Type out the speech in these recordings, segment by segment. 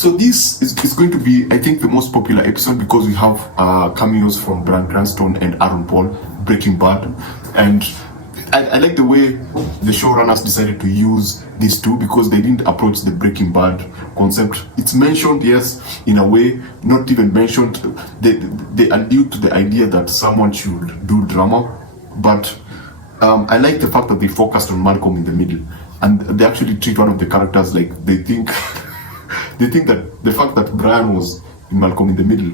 So this is going to be, I think, the most popular episode because we have cameos from Bryan Cranston and Aaron Paul, Breaking Bad, and I like the way the showrunners decided to use these two because they didn't approach the Breaking Bad concept. It's mentioned, yes, in a way, not even mentioned. They allude to the idea that someone should do drama, but I like the fact that they focused on Malcolm in the middle, and they actually treat one of the characters like they think that the fact that Bryan was in Malcolm in the middle,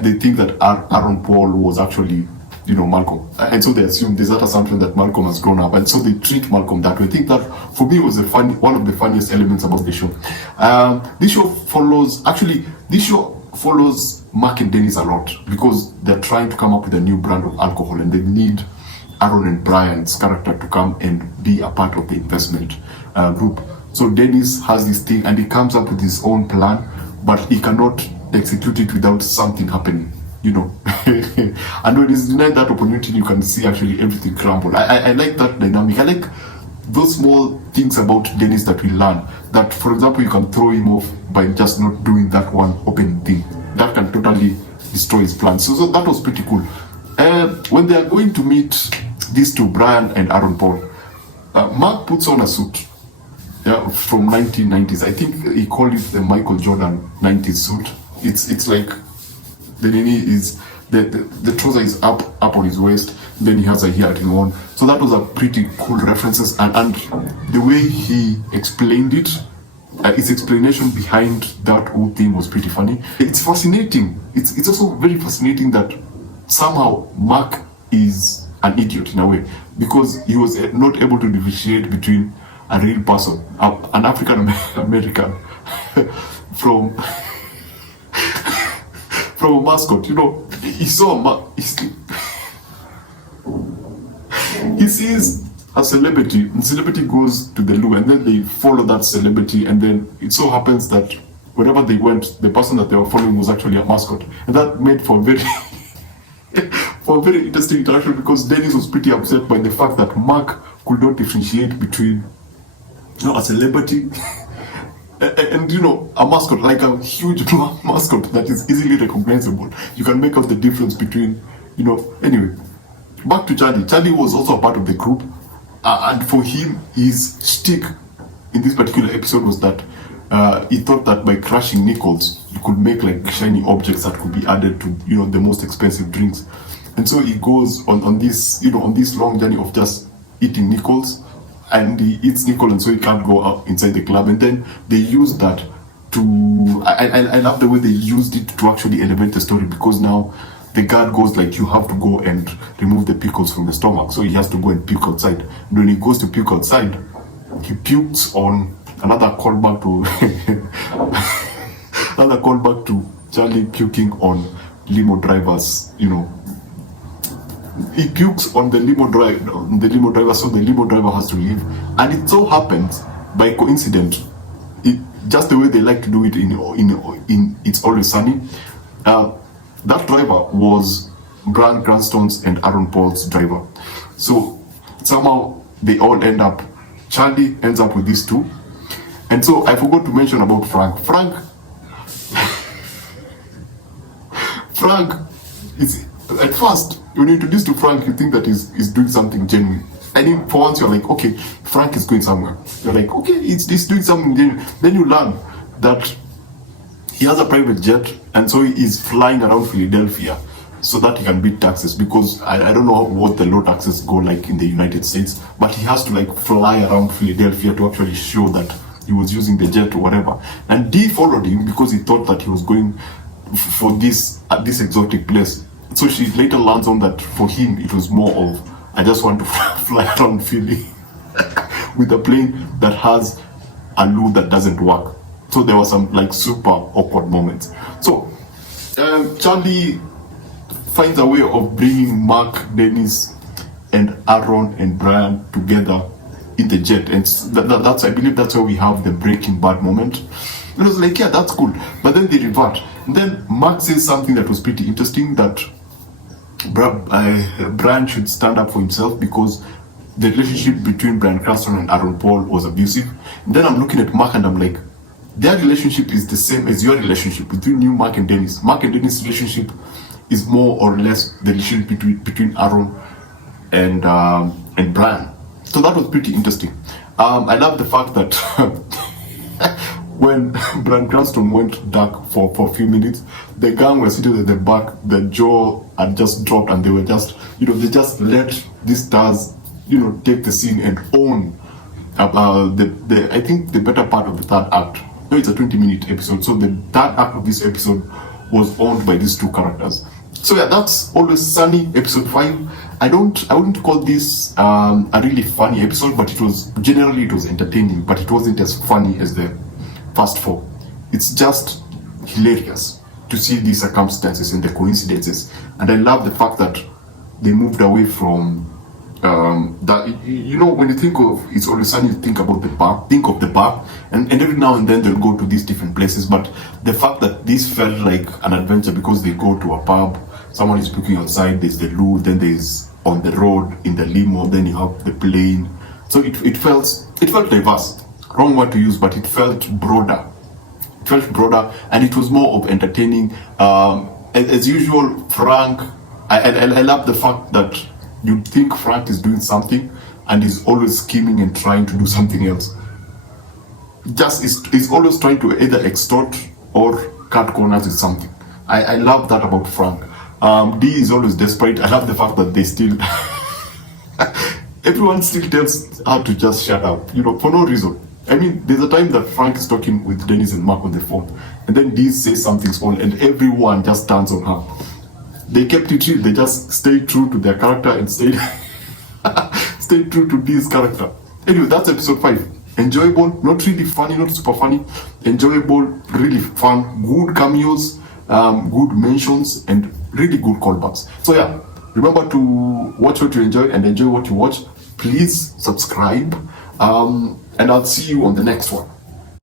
they think that Aaron Paul was actually, Malcolm, and so they assume there's that assumption that Malcolm has grown up, and so they treat Malcolm that way. I think that for me was one of the funniest elements about the show. This show follows Mark and Dennis a lot because they're trying to come up with a new brand of alcohol, and they need Aaron and Bryan's character to come and be a part of the investment group. So Dennis has this thing and he comes up with his own plan, but he cannot execute it without something happening, and when he's denied that opportunity, you can see actually everything crumble. I like that dynamic. I like those small things about Dennis that we learn, that for example you can throw him off by just not doing that one open thing that can totally destroy his plans. So that was pretty cool. When they are going to meet these two, Bryan and Aaron Paul, Mark puts on a suit from 1990s. I think he called it the Michael Jordan 90s suit. It's like the nini is the trouser is up on his waist, then he has a earring on. So that was a pretty cool references, and the way he explained it, his explanation behind that whole thing was pretty funny. It's fascinating. It's also very fascinating that somehow Mark is an idiot in a way, because he was not able to differentiate between a real person, an African American, from a mascot. He saw he sees a celebrity, and celebrity goes to the loo, and then they follow that celebrity, and then it so happens that wherever they went, the person that they were following was actually a mascot, and that made for a very interesting interaction, because Dennis was pretty upset by the fact that Mark could not differentiate between a celebrity and a mascot, like a huge mascot that is easily recognizable. You can make out the difference between, anyway. Back to Charlie. Charlie was also a part of the group, and for him, his shtick in this particular episode was that he thought that by crushing nickels, you could make like shiny objects that could be added to, the most expensive drinks. And so he goes on this, on this long journey of just eating nickels, and he eats nickel, and so he can't go up inside the club. And then they use that to, I love the way they used it to actually elevate the story, because now the guard goes like, you have to go and remove the pickles from the stomach. So he has to go and puke outside. And when he goes to puke outside, he pukes on another callback to Charlie puking on limo drivers, He pukes on the limo driver, so the limo driver has to leave. And it so happens, by coincidence, just the way they like to do it in It's Always Sunny, that driver was Bryan Cranston's and Aaron Paul's driver. So somehow they all end up, Charlie ends up with these two. And so I forgot to mention about Frank. Frank is, at first, when you're introduced to Frank, you think that he's doing something genuine. And then for once you're like, okay, Frank is going somewhere. You're like, okay, he's doing something genuine. Then you learn that he has a private jet, and so he is flying around Philadelphia so that he can beat taxes, because I don't know what the low taxes go like in the United States, but he has to like fly around Philadelphia to actually show that he was using the jet or whatever. And Dee followed him because he thought that he was going for this exotic place. So she later learns on that for him it was more of, I just want to fly around Philly with a plane that has a loo that doesn't work. So there were some like super awkward moments. So Charlie finds a way of bringing Mark, Dennis, and Aaron and Bryan together in the jet, and that's, I believe that's where we have the Breaking Bad moment. And I was like, yeah, that's cool. But then they revert. And then Mark says something that was pretty interesting, that Bryan should stand up for himself because the relationship between Bryan Cranston and Aaron Paul was abusive. And then I'm looking at Mark and I'm like, their relationship is the same as your relationship between you, Mark and Dennis. Mark and Dennis' relationship is more or less the relationship between Aaron and Bryan. So that was pretty interesting. I love the fact that when Bryan Cranston went dark for a few minutes, the gang were sitting at the back, the jaw had just dropped, and they were just, they just let these stars, take the scene and own I think the better part of the third act. No, it's a 20-minute episode, so the third act of this episode was owned by these two characters. So yeah, that's Always Sunny, episode 5. I wouldn't call this a really funny episode, but it was entertaining, but it wasn't as funny as the first 4. It's just hilarious to see these circumstances and the coincidences, and I love the fact that they moved away from that. When you think of It's Always Sunny, you think of the bar, and every now and then they'll go to these different places, but the fact that this felt like an adventure because they go to a pub, someone is cooking outside, there's the loo, then there's on the road in the limo, then you have the plane. So it felt diverse. Wrong word to use, but it felt broader. And it was more of entertaining. As usual, Frank, I love the fact that you'd think Frank is doing something and he's always scheming and trying to do something else. He's always trying to either extort or cut corners with something. I love that about Frank. D is always desperate. I love the fact that they still everyone still tells her to just shut up, for no reason. I mean, there's a time that Frank is talking with Dennis and Mark on the phone, and then Dee says something small, and everyone just turns on her. They kept it real. They just stayed true to their character and stayed true to Dee's character. Anyway, that's episode 5. Enjoyable, not really funny, not super funny. Enjoyable, really fun, good cameos, good mentions, and really good callbacks. So yeah, remember to watch what you enjoy and enjoy what you watch. Please subscribe. And I'll see you on the next one.